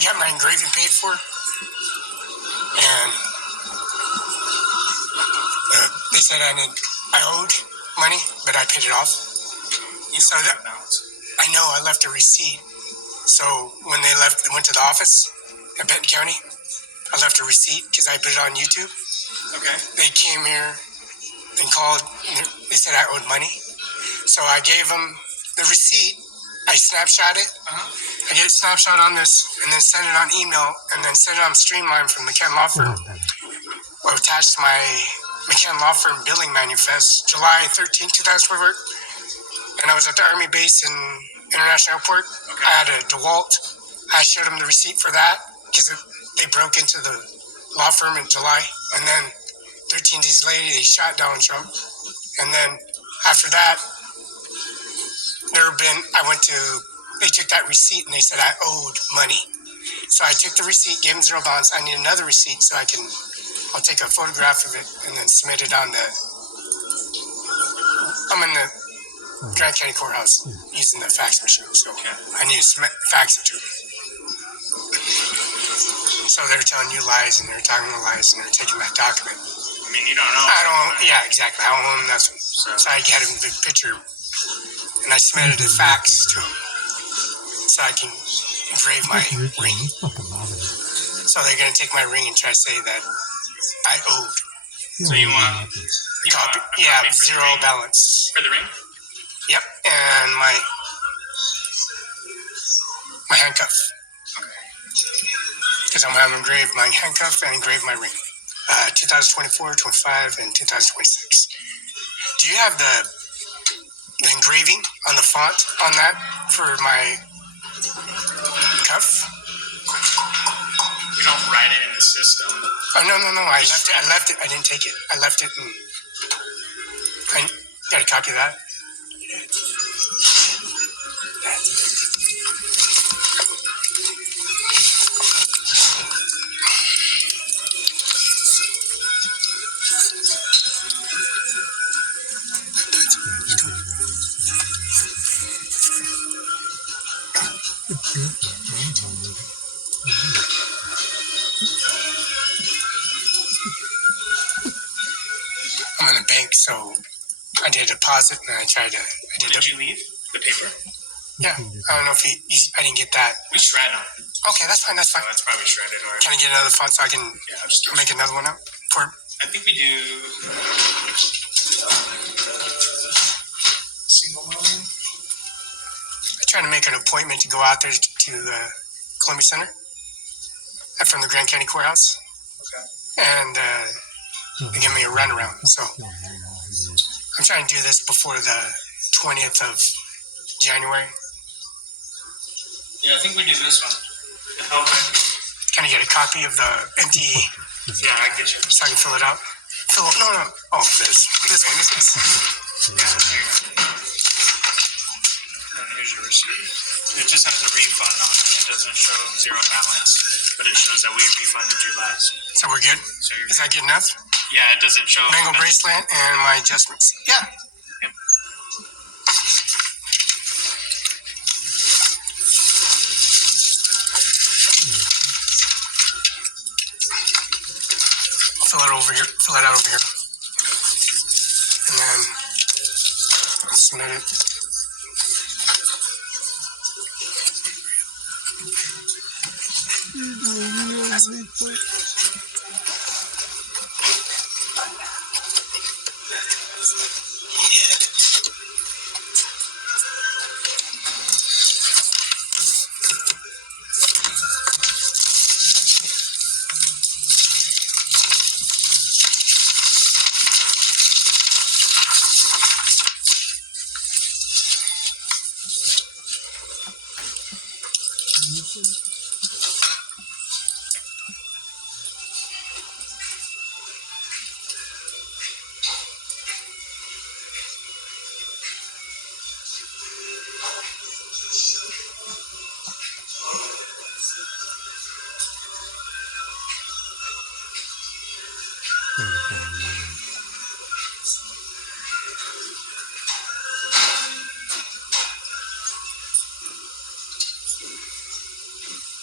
got my engraving paid for, and they said I owed money, but I paid it off. So that I know I left a receipt. So when they went to the office at Benton County, I left a receipt because I put it on YouTube. Okay. They came here and called. And they said I owed money, so I gave them the receipt. I snapshot it. I get a snapshot on this, and then send it on email, and then send it on Streamline from McCann Law Firm. Or attached to my McCann Law Firm billing manifest, July 13, 2024. And I was at the Army base in International Airport. Okay. I had a DeWalt. I showed them the receipt for that because they broke into the law firm in July. And then 13 days later, they shot Donald Trump. And then after that, they took that receipt and they said I owed money. So I took the receipt, gave them zero balance. I need another receipt so I'll take a photograph of it and then submit it on I'm in the Grand County Courthouse using the fax machine, so I need to fax it to them. So they're telling you lies, and they're talking lies, and they're taking that document. I mean, you don't know. Yeah, exactly. I don't own nothing. So I had a big picture, and I submitted a fax to them so I can engrave my ring. So they're going to take my ring and try to say that I owed. So you want zero balance. For the ring? Yep, and my handcuff. Okay. Because I'm going to engrave my handcuff and engrave my ring. 2024, 25, and 2026. Do you have the engraving on the font on that for my cuff? You don't write it in the system. Oh, no. I left it. I didn't take it. I left it, and I got a copy of that. I'm in the bank, so I did a deposit, and Did you leave the paper? Yeah, I don't know if I didn't get that. We shred them. Okay, that's fine. Oh, that's probably shredded. Or can I get another font so I can make another one up? I think we do single line. I tried to make an appointment to go out there to the Columbia Center from the Grand County Courthouse. Okay. And they give me a runaround. So I'm trying to do this before the 20th of January. Yeah, I think we do this one. Okay. Can I get a copy of the empty? Yeah, I get you. So I can fill it out. No. Oh, this one. Yeah, there you go. And here's your receipt. It just has a refund on it. It doesn't show zero balance, but it shows that we refunded you last. So we're good? Is that good enough? Yeah, it doesn't show. Mango bracelet and my adjustments. Yeah. Yep. Fill it out over here. And then submit it.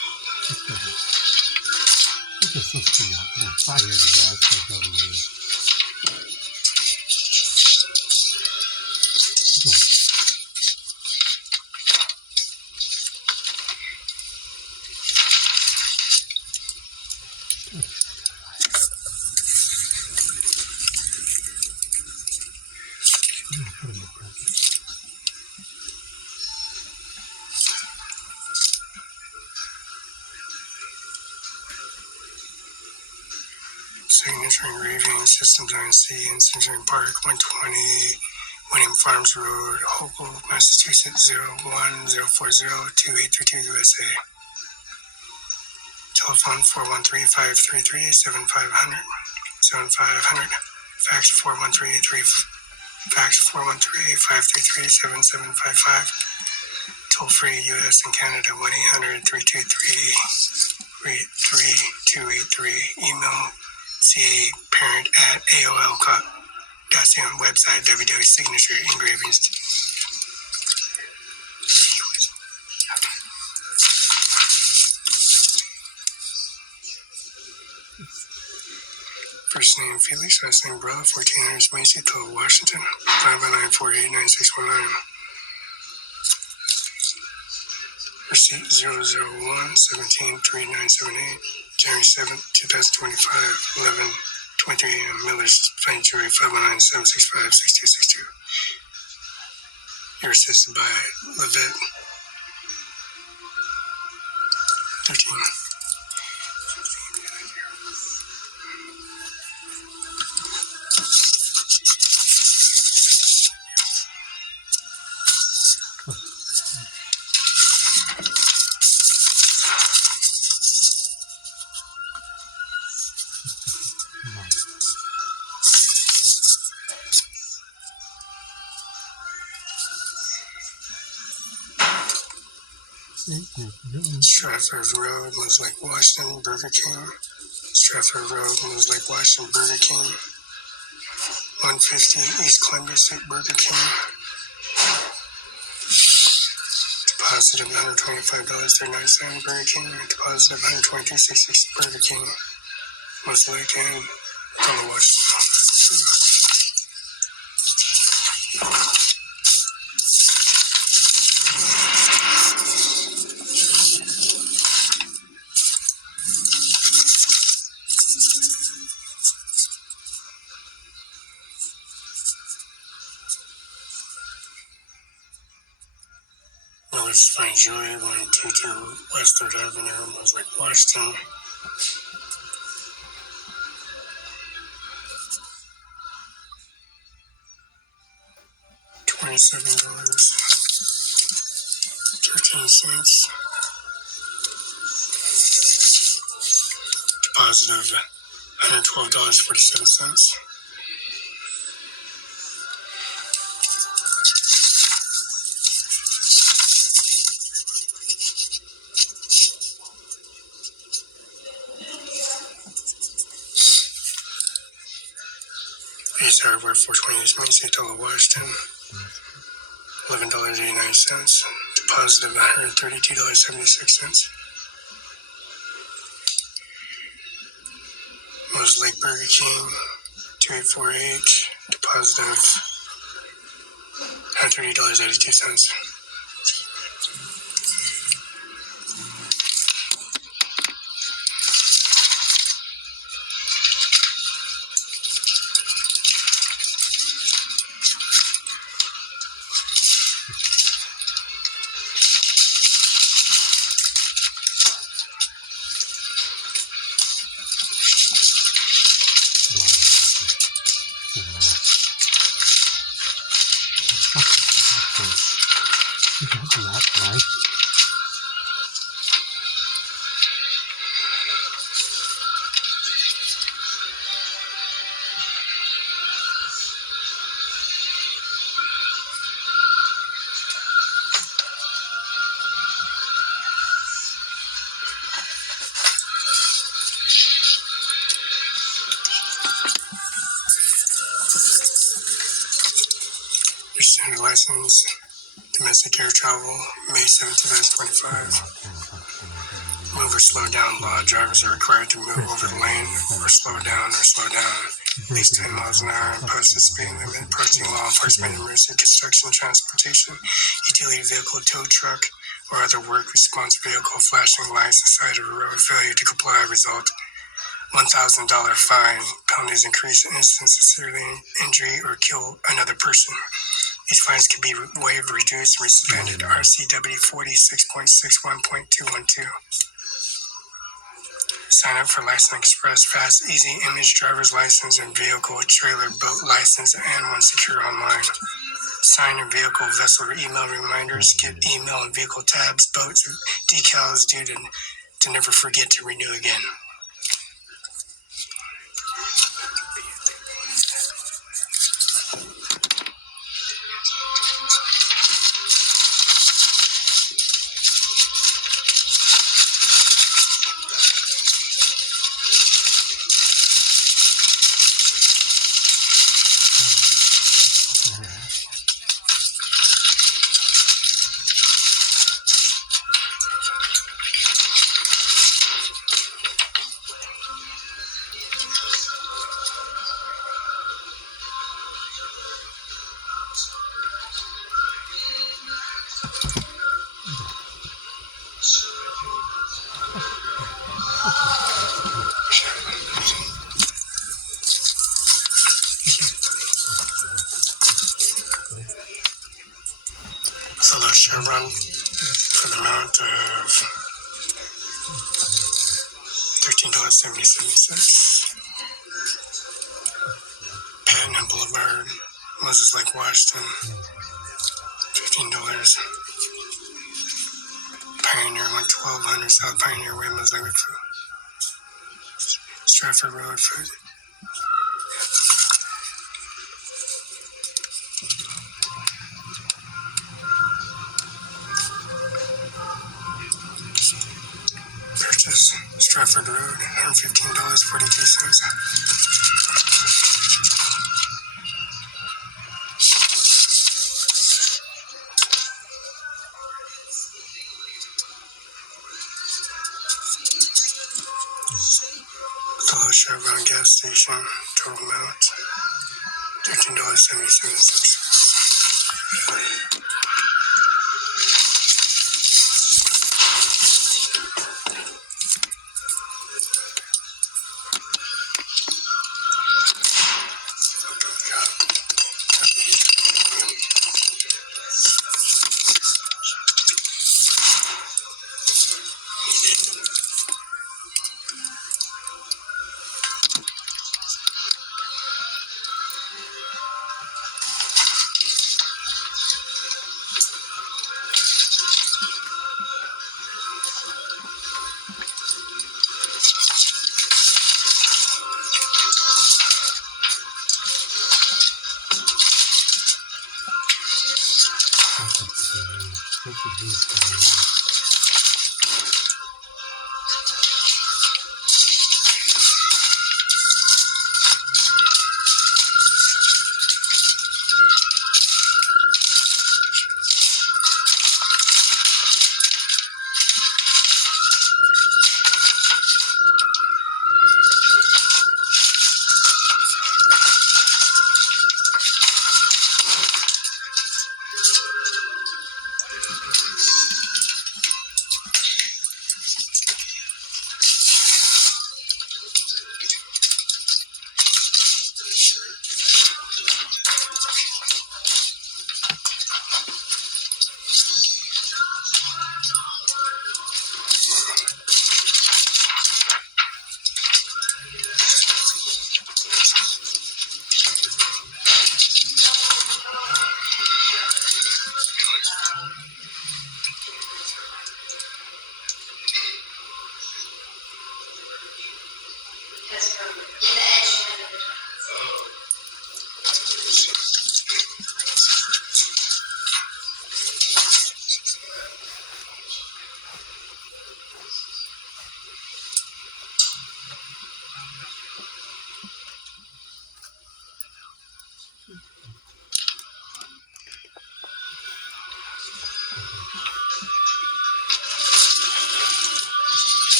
这是呀，大爷的家才叫你。Signature engraving systems on C in Century Park, 120 Winning Farms Road, Hopewell, Massachusetts 010402832 USA. Telephone 413-533-7500, 7500. Fax 413-533-7755. Toll free US and Canada 1-800-323-3283. Email caparent@aol.com. Website www.signature engravings. First name Felix, last name Bra, 1400 Macy, Toll, Washington, 509-488-9619. Receipt 001-173978, January 7th, 2025, 11:23 a.m. Miller's Fine Jewelry, 509-765-6262. You're assisted by Levette. 13. Stratford Road, Moose Lake, Washington, Burger King. Stratford Road, Moose Lake, Washington, Burger King. 150 East Columbia Street, Burger King. Deposit of $125.39, Burger King. Deposit of $122.66, Burger King. Moose Lake and Color Washington. Miller's Fine Jewelry, 122 West 3rd Avenue, Moose Lake, Washington. $27.13. Deposit of $112.47. Ace Hardware, 420 East Main Street, Toll, Washington. $11.89. Deposit of $132.76. Moose Lake Burger King, 2848. Deposit of $130.82. Right? Your standard license, domestic air travel, May 7, 2025. move or slow down law. Drivers are required to move over the lane or slow down at least 10 miles an hour and post the speed limit. Approaching law enforcement, emergency construction, transportation, utility vehicle, tow truck, or other work response vehicle, flashing lights on the side of a road. Failure to comply result $1,000 fine. Penalties increase in instance of severe injury or kill another person. These fines can be waived, reduced, or suspended. RCW 46.61.212. Sign up for License Express, fast, easy image driver's license and vehicle, trailer, boat license, and one secure online. Sign in vehicle, vessel, or email reminders. Get email and vehicle tabs, boats, decals due to never forget to renew again. Solo Chevron for the amount of $13.77. Patton Boulevard, Moses Lake, Washington, $15. Pioneer 1200 South Pioneer Way, Moses Lake, Stratford Road, food. Purchase Stratford Road, $115.42. Fellow Chevron gas station, total amount $13.77.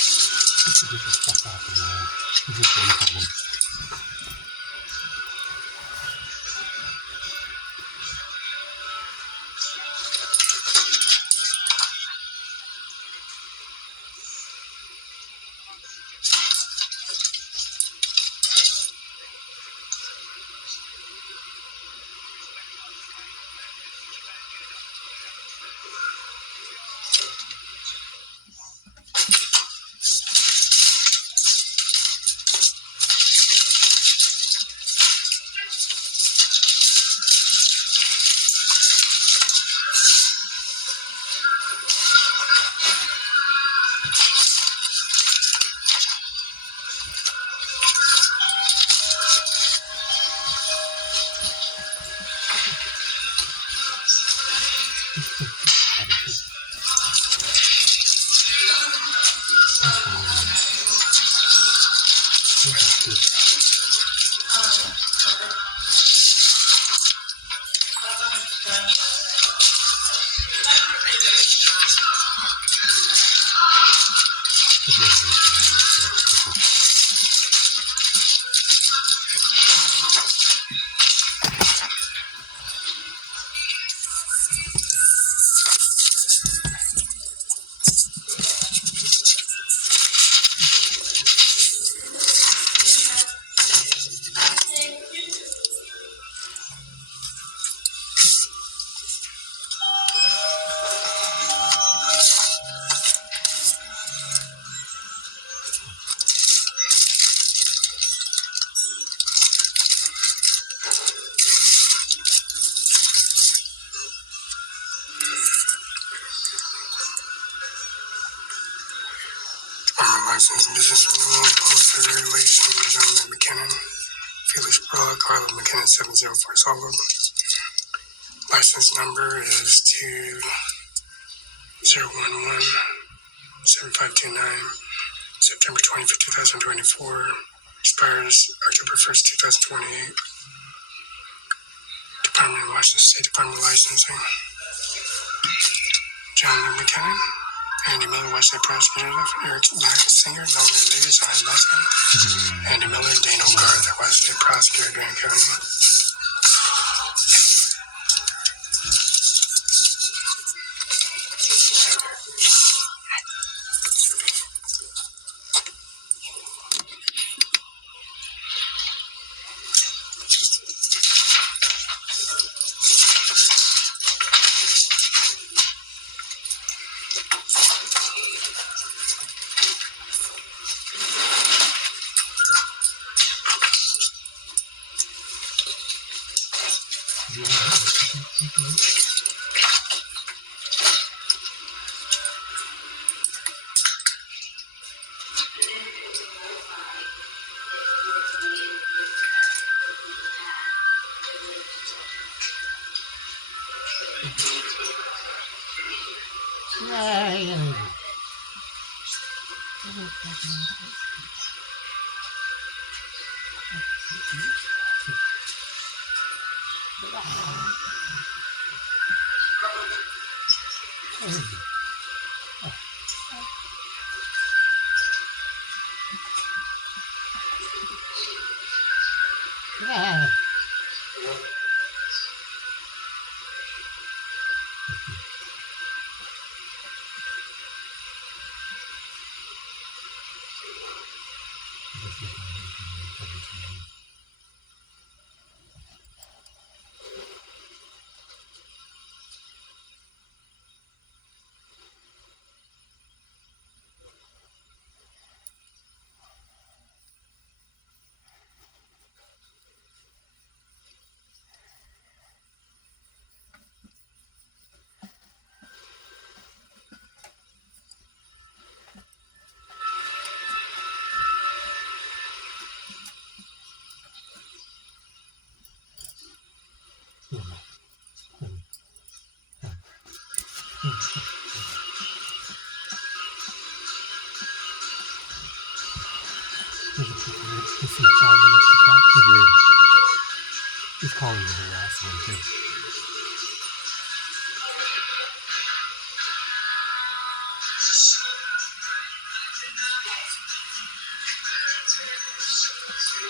Get the fuck off of there. You just wait for them. License and business renewal, policy regulation, John McKinnon, Felix Broad, Carla McKinnon, 704 Salt. License number is 2011-7529, September 25th, 2024. Expires October 1st, 2028. Department of Washington State Department of Licensing. John McKinnon. Andy Miller, Westlake Representative, Eric Singer, Norman Lewis, Ryan Leslie, Andy Miller, Dana Garth, Westlake Prosecutor, Grand County. He did. He's calling me harassment too.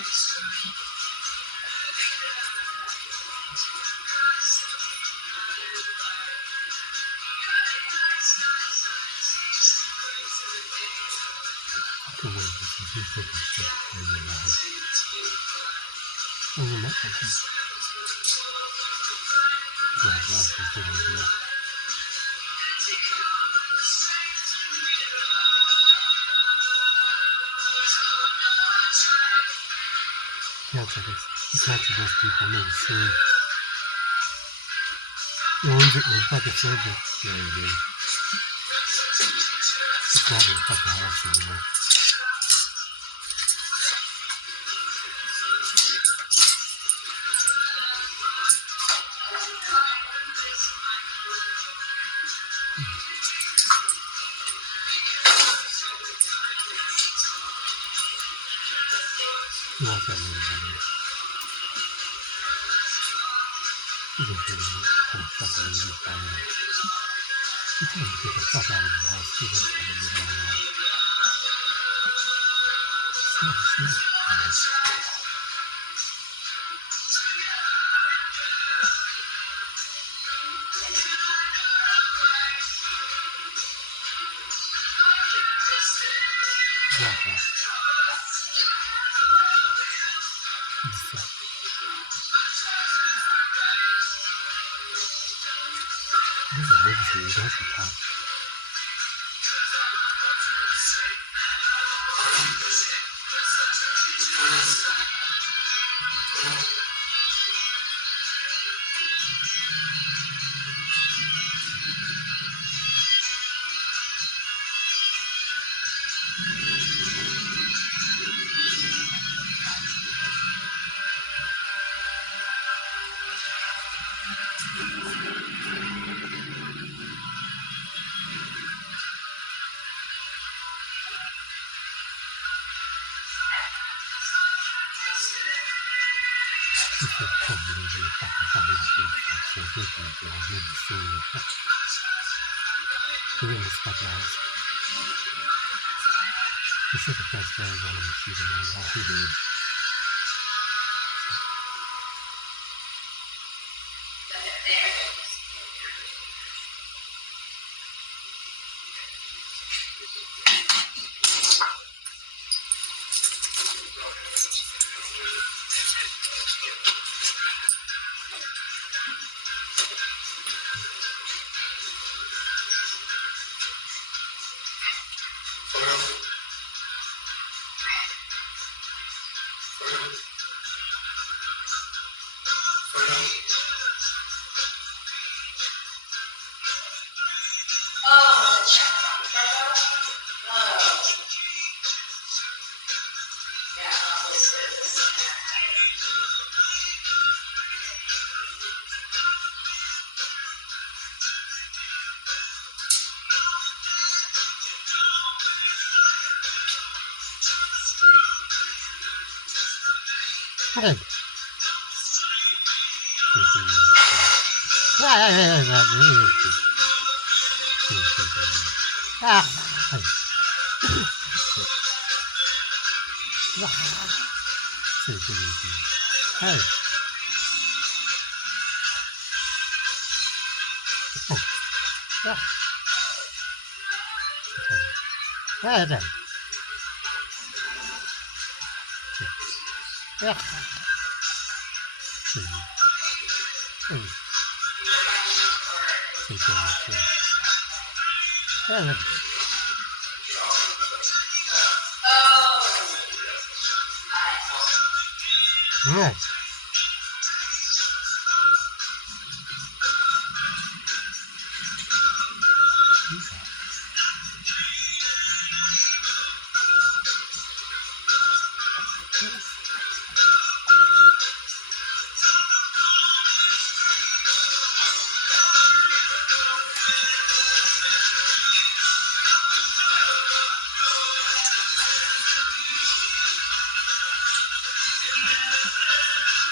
各位仔细这本书可以然后买好看，主要是这种什么。Catch those people never serve. It's like a server. Yeah. It's not a fucking house anymore. You want that movie on there. You can put it in kind of fucking movie fire. You tell me to get the fuck out of the house. You don't have to live on the house. This is really that's the top. This is probably the fucking fire so this is the really serious. Doing this fucking house. This is the first time I'm going to see the man how he did. Hey. Right.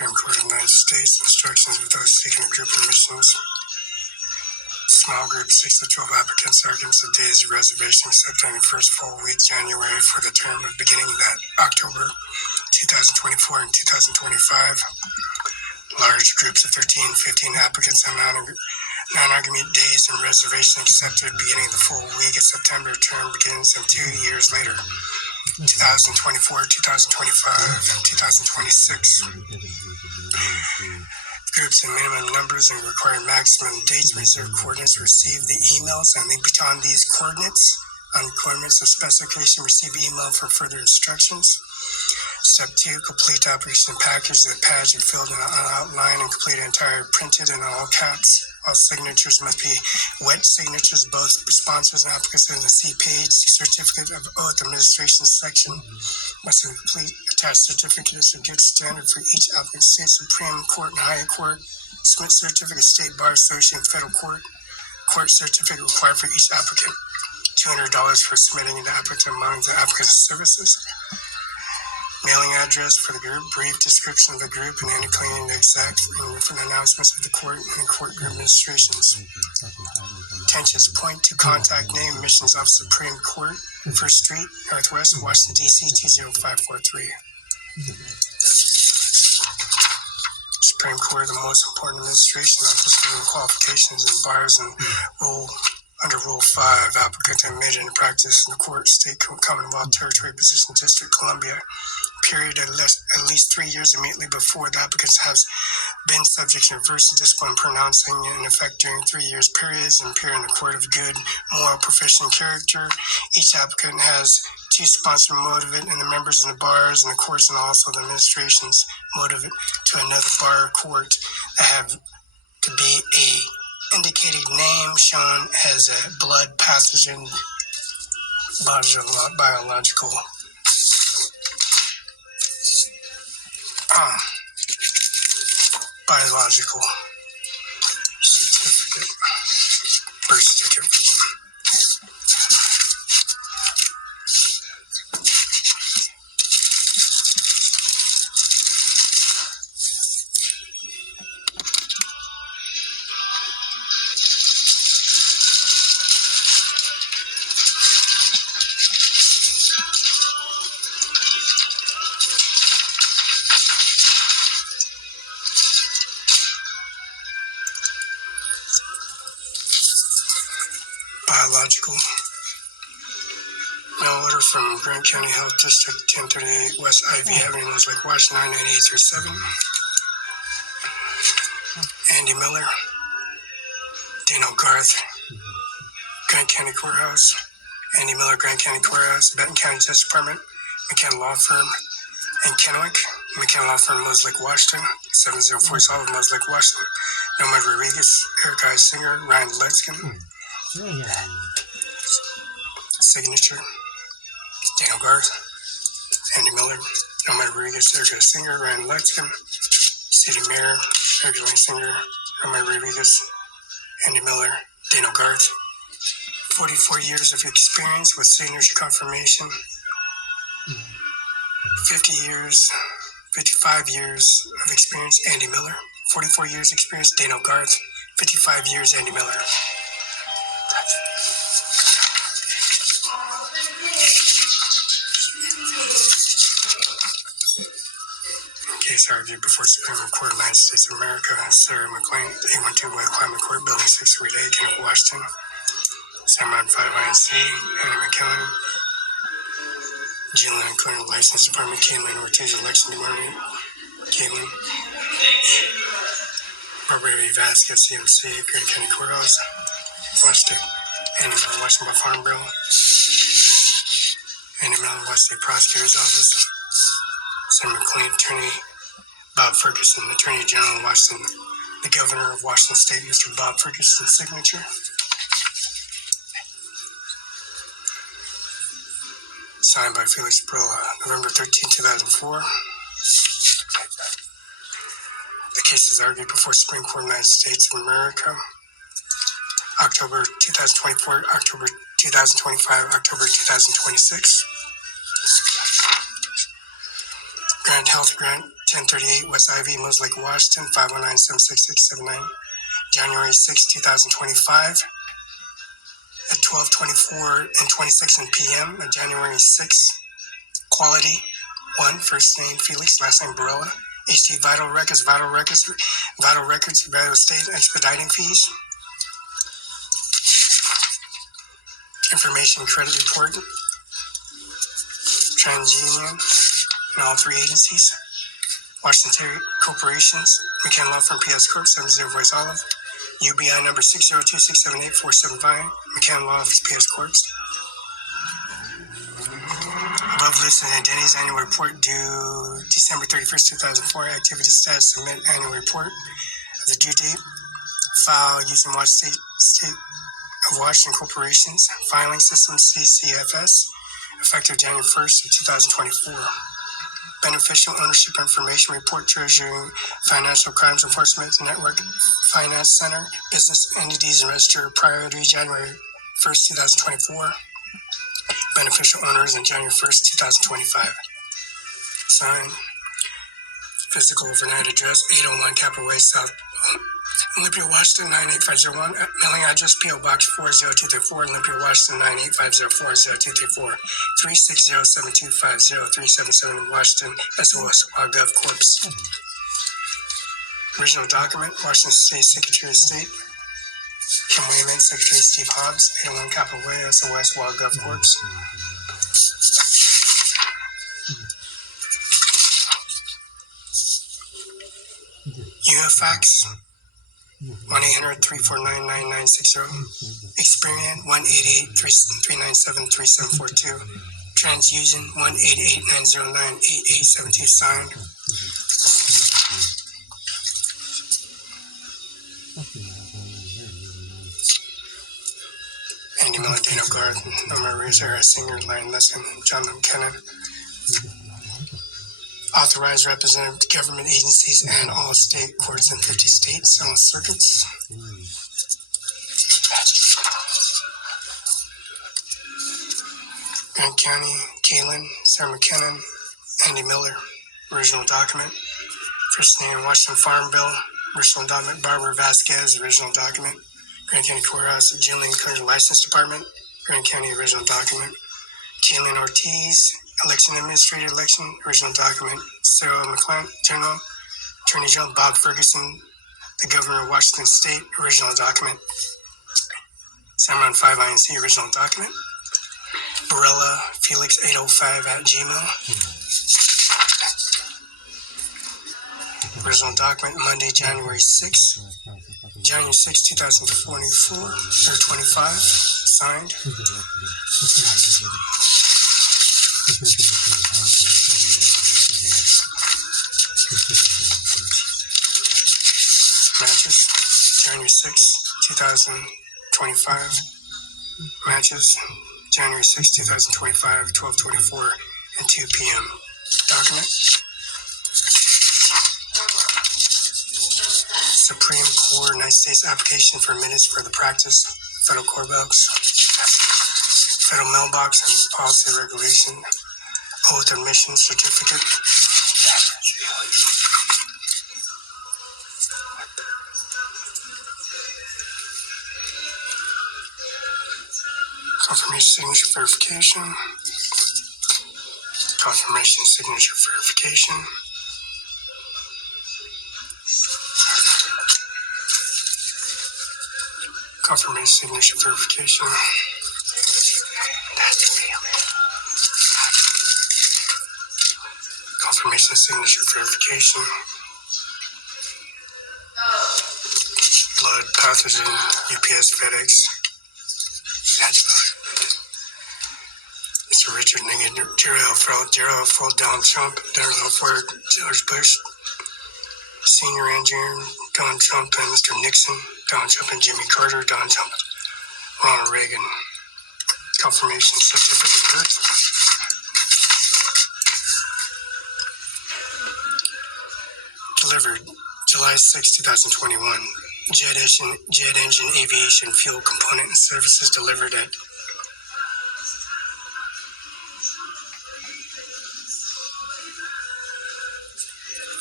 Supreme Court of the United States. Instructions of those seeking group admissions. Small group, 6 to 12 applicants, arguments of days of reservation, except during the first full week, January, for the term of beginning that October 2024 and 2025. Large groups of 13, 15 applicants on non-argument days and reservation accepted beginning the full week of September. Term begins in 2 years later, 2024, 2025, and 2026. Groups and minimum numbers and required maximum dates, reserved coordinates, receive the emails, and on these coordinates, on coordinates of specification, receive email for further instructions. Step 2, complete application package. The page are filled in an outline and completed entire printed in all caps. All signatures must be wet signatures, both sponsors and applicants in the C page. Certificate of Oath Administration section must complete attached certificates of good standard for each applicant. State Supreme Court and Higher Court. Submit certificate, State Bar Association, Federal Court. Court certificate required for each applicant. $200 for submitting the applicant among the applicant's services. Mailing address for the group, brief description of the group, and indicating the exact from the announcements of the court and court group administrations. Attentions, point to contact name, Admissions Office, Supreme Court, 1st Street, Northwest, Washington, D.C., 20543. Supreme Court, the most important administration office, qualifications and bars and under Rule 5, applicant admitted into practice in the court, state, Commonwealth, Territory, Position, District, Columbia, period at least 3 years immediately before the applicant has been subject to reverse discipline pronouncing in effect during 3 years periods and appear in the court of good moral professional character. Each applicant has 2 sponsor motivate and the members in the bars and the courts and also the administration's motivate to another bar or court that have to be a indicated name shown as a blood pathogen biological certificate, birth certificate. Biological. Mail order from Grant County Health District, 1038 West Ivy Avenue, Lake Washington, 99837. Andy Miller. Dano Garth. Grant County Courthouse. Andy Miller, Grant County Courthouse. Benton County Justice Department. McKenna Law Firm. And Kennewick. McKenna Law Firm, Mose Lake, Washington. 704 Solid, Mose Lake, Washington. Norma Rodriguez. Eric I. Singer. Ryan Lexkin. Signature. Daniel Garth. Andy Miller. Norma Rodriguez. Eric I. Singer. Ryan Lexkin. City Mayor. Eric I. Singer. Norma Rodriguez. Andy Miller. Daniel Garth. 44 years of experience with signature confirmation. 55 years of experience, Andy Miller. 44 years experience, Dano Garth. 55 years, Andy Miller. Case argued before Supreme Court of the United States of America. Sarah McLean, 812 West Climate Court, Building 638, Kennewick, Washington. 795 INC, Anna McKellen. Jillian Clinton, License Department, Caitlin Ortiz, Election Department, Caitlin. Barbara Vasquez, CMC, Grant County Courthouse, Washington. Andy Miller, Washington Farm Bill. Andy Miller, West State Prosecutor's Office. Senator McLean, Attorney Bob Ferguson, Attorney General of Washington. The Governor of Washington State, Mr. Bob Ferguson, signature. Signed by Felix Brola, November 13, 2004. The case is argued before Supreme Court of the United States of America. October 2024, October 2025, October 2026. Grant Health Grant, 1038 West Ivy, Mills Lake, Washington, 519-76679. January 6, 2025 at 12:24 and 26 p.m. And January 6, Quality 1, first name Felix, last name Barella. HD Vital Records, Vital State expediting fees. Information credit report, TransUnion, and all three agencies. Washington Corporations, McCann Law Firm, PS Corp, 70 Voice Olive. UBI number 602-678-475, McCann Law Office, PS Corp. Above listed identities, annual report due December 31st, 2004. Activity status, submit annual report. The due date, file using State of Washington Corporations, filing system CCFS, effective January 1st of 2024. Beneficial ownership information report, Treasury Financial Crimes Enforcement Network, Finance Center, business entities and register priority January 1st, 2024. Beneficial owners on January 1st, 2025. Signed. Physical overnight address, 801 Capitol Way, South Olympia, Washington, 98501. Mailing address, P.O. Box 40234, Olympia, Washington, 985040234. 360-7250-377 Washington, SOS Gov Corps. Original document, Washington State Secretary of State. Kim Wayman, Secretary Steve Hobbs, 801 Capitol Way, SOS Gov Corps. UFAX 1-800-349-9960. Experian 1-888-397-3742. TransUnion 1-888-909-8872. Signed. Andy Miller, Dana Garth, Norma Rizera, Singer, Lion Lesson, John McKenna. Authorized representative to government agencies and all state courts in 50 states, all circuits. Grant County, Kaylin, Sarah McKinnon, Andy Miller. Original document. First name, Washington Farm Bill. Original document, Barbara Vasquez. Original document. Grant County Courthouse, Jillian Country License Department. Grant County original document. Kaylin Ortiz, Election Administrator, Election, original document. Sarah McClellan, General, Attorney General Bob Ferguson, the Governor of Washington State, original document. Samron 5 INC, original document. Barella Felix 805 at Gmail. Original document, Monday, January 6, 2024, or 25, signed. Matches, January 6, 2025. Matches, January 6, 2025, 12:24 and 2 p.m. Document. Supreme Court, United States application for minutes for the practice, federal court books, federal mailbox and policy regulation, oath admission certificate. Confirmation signature verification. Confirmation signature verification. Confirmation signature verification. Confirmation signature verification. Blood pathogen UPS FedEx. Mr. Richard Nugent, Gerald Ford, Donald Trump, Donald Ford, George Bush, Senior Engineer, Donald Trump and Mr. Nixon, Donald Trump and Jimmy Carter, Donald Trump, Ronald Reagan. Confirmation certificate good. Delivered July 6, 2021. Jet engine aviation fuel component and services delivered at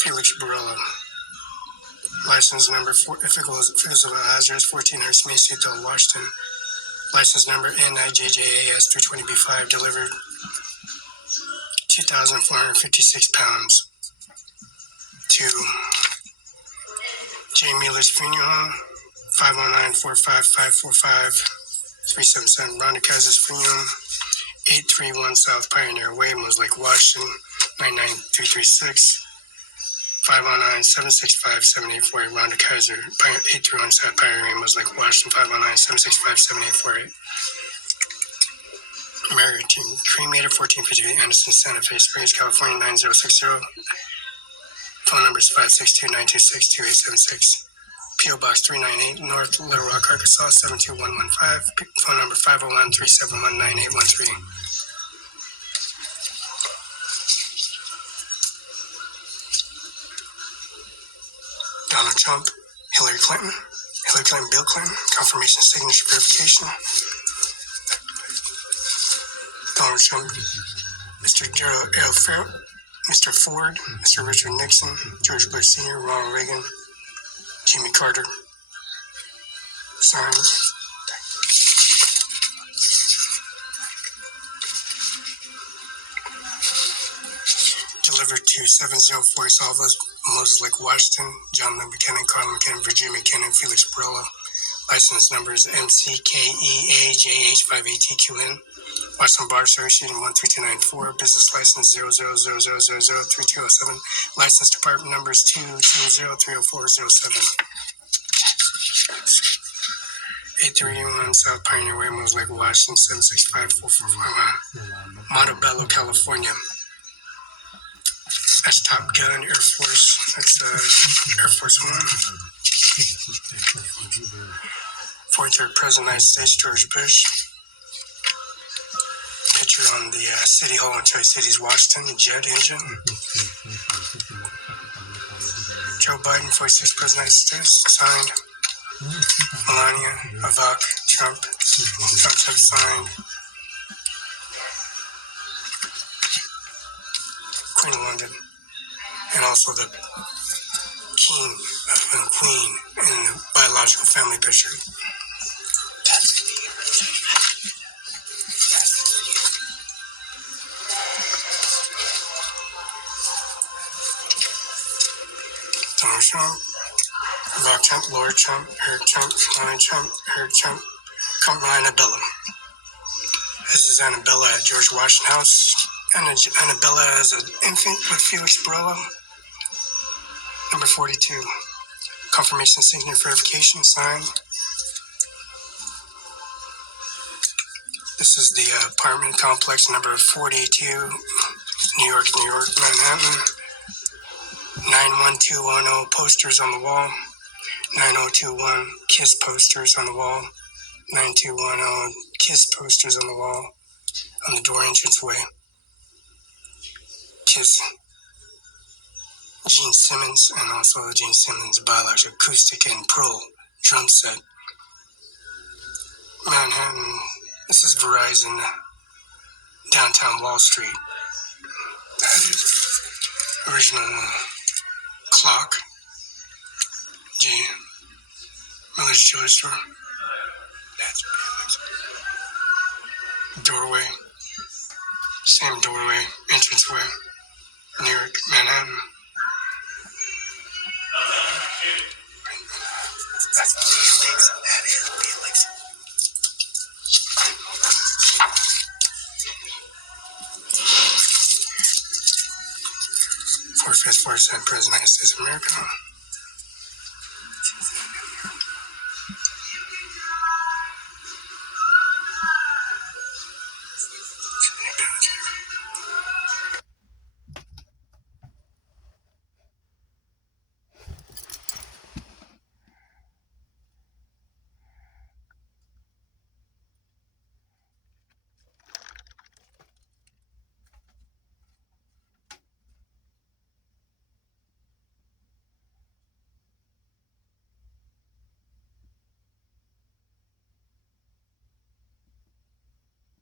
Felix Barella. License number Ficklesville Hazardous 1400 Main Street, Washington. License number NIJJAS 320B5, delivered 2,456 pounds to J. Mueller's Funeral Home, 509-45545-377 Rhonda Kaiser's Funeral Home, 831 South Pioneer Way, Moses Lake, Washington, 99336. 509-765-7848 Rhonda Kaiser, 831 South Pioneer Way, Moses Lake, Washington, 509-765-7848. Married to Cremator, 1458 Anderson, Santa Fe Springs, California, 9060. Phone number is 562-926-2876. P.O. Box 398, North Little Rock, Arkansas, 72115. Phone number 501-371-9813. Donald Trump, Hillary Clinton, Bill Clinton, confirmation signature verification. Donald Trump, Mr. Gerald L. Farrell, Mr. Ford, Mr. Richard Nixon, George Bush Sr., Ronald Reagan, Jimmy Carter. Signed. Delivered to 704 Salvas, Moses Lake, Washington, John McKinnon, Carl McKinnon, Virginia McKinnon, Felix Barella. License numbers MCKEAJH58TQN. Washington Bar Association 13294. Business license 00000003207. License department numbers 220-30407. 831 South Pioneer Way, Moses Lake, Washington, 765-445. Montebello, California. That's Top Gun, Air Force. That's Air Force One. 43rd President of the United States, George Bush. Picture on the City Hall in Tri-Cities, Washington, jet engine. Joe Biden, 46th President of the United States, signed. Melania, Avak, Trump, signed. Queen of London. And also the king and queen in the biological family picture. Donald Trump, Avak Trump, Lord Trump, Eric Trump, Melania Trump, Eric Trump, Annabella. This is Annabella at George Washington House. Annabella as an infant with Felix Barella. Number 42. Confirmation signature verification signed. This is the apartment complex number 42, New York, Manhattan. 91210 posters on the wall. 9021 kiss posters on the wall. 9210 kiss posters on the wall on the door entranceway. Kiss Gene Simmons, and also the Gene Simmons biological acoustic and pro drum set. Manhattan. This is Verizon, downtown Wall Street. That is original clock. Miller's Jewelry Store. That's doorway. Same doorway, entranceway. New York, Manhattan. That's Felix. That is Felix. 45th, 47th President of the United States of America.